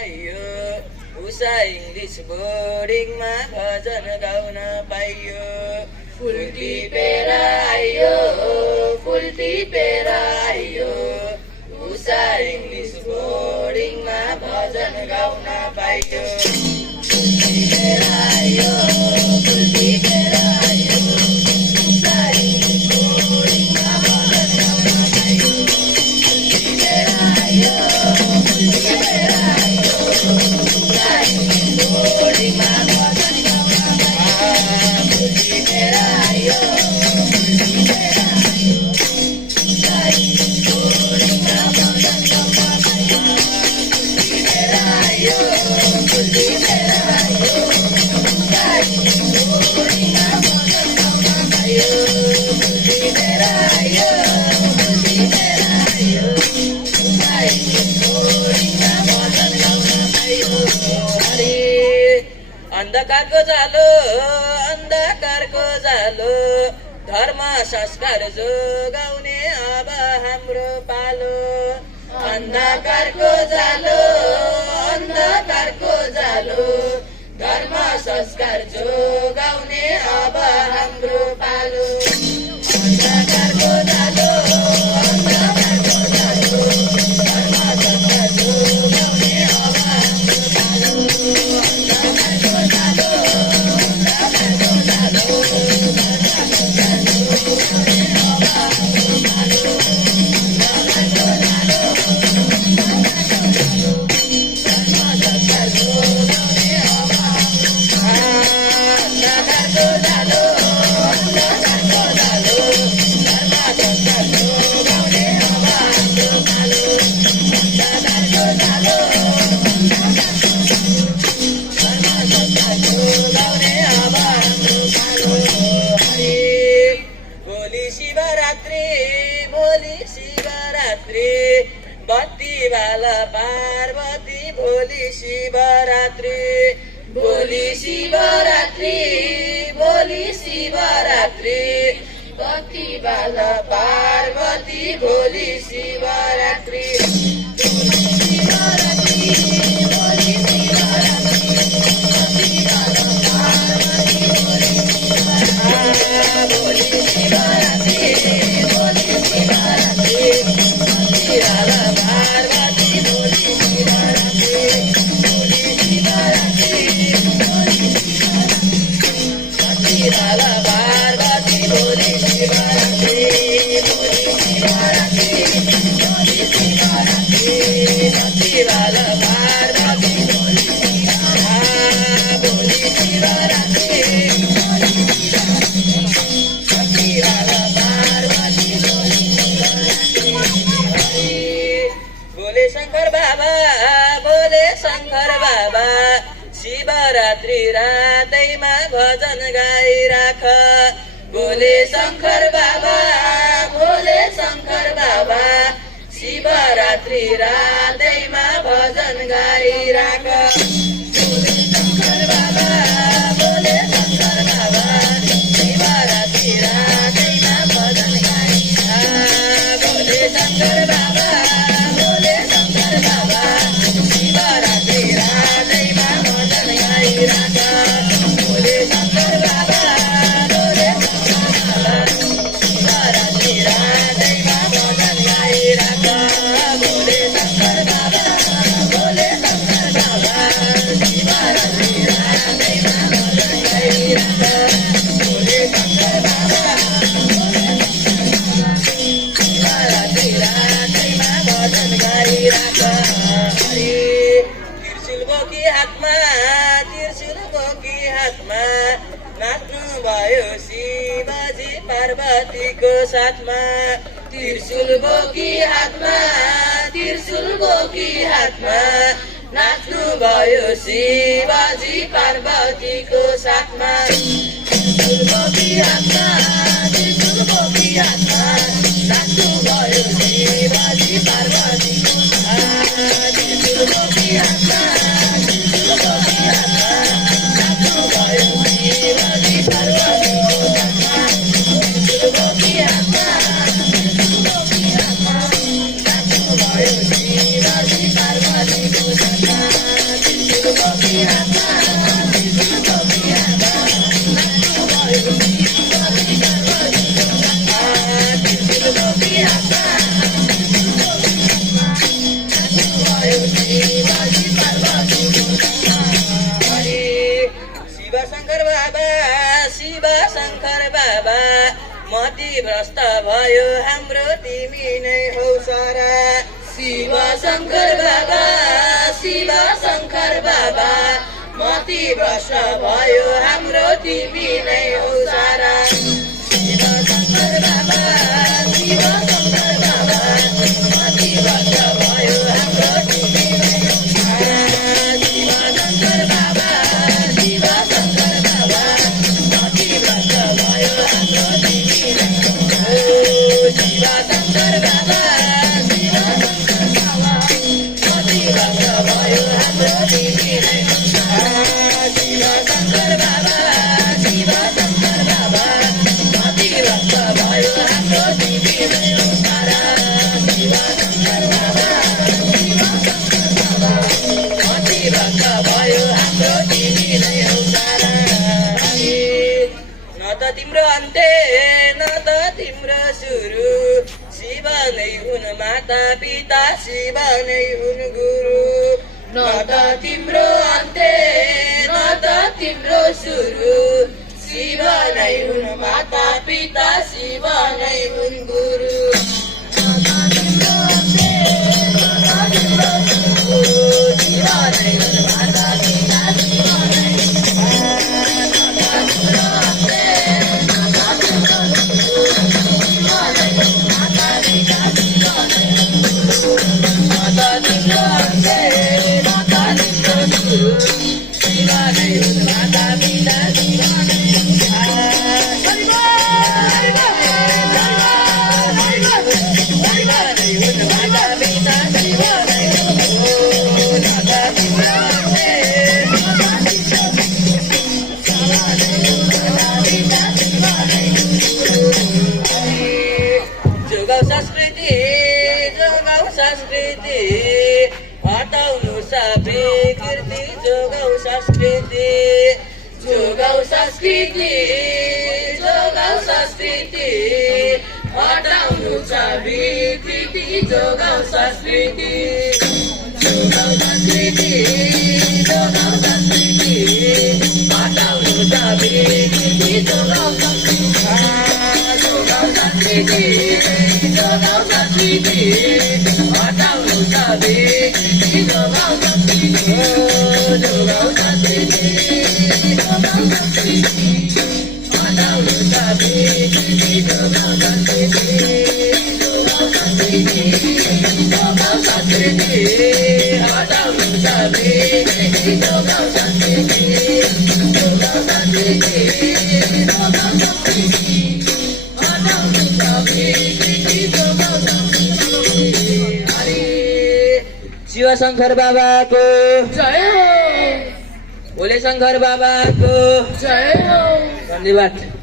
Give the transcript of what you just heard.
आइयो उषा इङ्ग्लिस बोर्डिङमा भजन गाउन पाइयो फुल टिपेर आइयो फुल टिपेर आइयो उषा इङ्ग्लिस बोर्डिङमा भजन गाउन पाइयो फुल टिपेर आइयो फुल टिपेर आइयो उषा इङ्ग्लिस बोर्डिङमा भजन गाउन पाइयो फुल टिपेर आइयो फुल टिपेर आइयो उषा इङ्ग्लिस बोर्डिङमा भजन गाउन पाइयो फुल टिपेर आइयो फुल टिपेर आइयो उषा इङ्ग्लिस बोर्डिङमा भजन गाउन पाइयो फुल टिपेर आइयो फुल टिपेर आइयो उषा इङ्ग्लिस बोर्डिङमा भजन गाउन पाइयो फुल टिपेर आइयो फुल टिपेर आइयो उषा इङ्ग्लिस बोर्डिङमा भजन गाउन पाइयो हरे अन्धकारको जालो धर्म संस्कार जोगाउने अब हाम्रो पालो अन्धकारको जालो धर्म संस्कार जोगाउने अब हाम्रो पालो अन्धकारको जालो धर्म संस्कार जोगाउने अब हाम्रो पालो अन्धकारको जालो शिवरात्रि बत्ती बाल पार्वती भोलि शिवरात्रि बत्ती बाल पार्वती भोलि शिवरात्रि बोले शङ्कर बाबा शिवरात्रि रातैमा भजन गाइराख बोले शङ्कर बाबा शिवरात्रि रातैमा भजन गाइराख बोले शङ्कर बाबा शिवरात्रि रातैमा भजन गाइराख बोले शङ्कर बाबा शिवरात्रि रातैमा भजन गाइराख बोले शङ्कर बाबा शिवरात्रि रातैमा भजन गाइराख बोले शङ्कर बाबा शिवरात्रि रातैमा भजन गाइराख बोले शङ्कर बाबा शिवरात्रि रातैमा भजन गाइराख त्रिशूल बोकी हातमा नाच्नु भयो शिवजी पार्वतीको साथमा त्रिशूल बोकी हातमा नाच्नु भयो शिवजी पार्वतीको साथमा त्रिशूल बोकी हातमा नाच्नु भयो शिवजी पार्वतीको त्रिशूल बोकी हातमा नाच्नु भयो शिवजी पार्वतीको साथमा त्रिशूल बोकी हातमा नाच्नु भयो शिवजी पार्वतीको साथमा शङ्कर बाबा शिव शङ्कर बाबा मति भ्रष्ट भयो हाम्रो तिमी नै हौ सारा शिव शङ्कर बाबा शिव शङ्कर बाबा मति भ्रष्ट भयो हाम्रो तिमी नै हौ सारा शिव शङ्कर बाबा शिव शङ्कर बाबा मति भ्रष्ट भयो हाम्रो तिमी नै हौ सारा शिव शङ्कर बाबा शिव शङ्कर बाबा मति भ्रष्ट भयो हाम्रो तिमी नै हौ शिव शङ्कर बाबा शिव शङ्कर बाबा मति भ्रष्ट भयो हाम्रो तिमी नै हौ शिव शङ्कर बाबा शिव शङ्कर बाबा मति भ्रष्ट भयो हाम्रो तिमी नै हौ सारा शिव शङ्कर बाबा शिव शङ्कर बाबा मति भ्रष्ट भयो हाम्रो तिमी नै हौ सारा न त तिम्रो अन्त्य न त तिम्रो सुरु शिव नै हुन् माता पिता शिव नै हुन् गुरु न त तिम्रो अन्त्य न त तिम्रो सुरु शिव नै हुन् माता पिता शिव नै हुन् गुरु न त तिम्रो अन्त्य न त तिम्रो सुरु शिव नै हुन् माता पिता शिव नै हुन् न त तिम्रो अन्त्य न त तिम्रो सुरु शिव नै हुन् माता पिता शिव नै हुन् गुरु न त तिम्रो अन्त्य न त तिम्रो सुरु शिव नै हुन् माता पिता शिव नै हुन् जोगाउ संस्कृति हटाउनु सबै कृति जोगाउ संस्कृति हटाउनु सबै कृति जोगाउ संस्कृति हटाउनु सबै कृति जोगाउ संस्कृति जोगाउ संस्कृति हटाउनु सबै कृति जोगाउ संस्कृति जोगाउ संस्कृति जोगाउ संस्कृति हटाउनु सबै कृति जोगाउ संस्कृति जोगाउ संस्कृति जोगाउ संस्कृति हटाउनु सबै कृति जोगाउ संस्कृति जोगाउ संस्कृति जोगाउ संस्कृति हटाउनु सबै कृति जोगाउ संस्कृति शिव शङ्कर बाबाको जय हो। भोले शङ्कर बाबाको जय हो। धन्यवाद।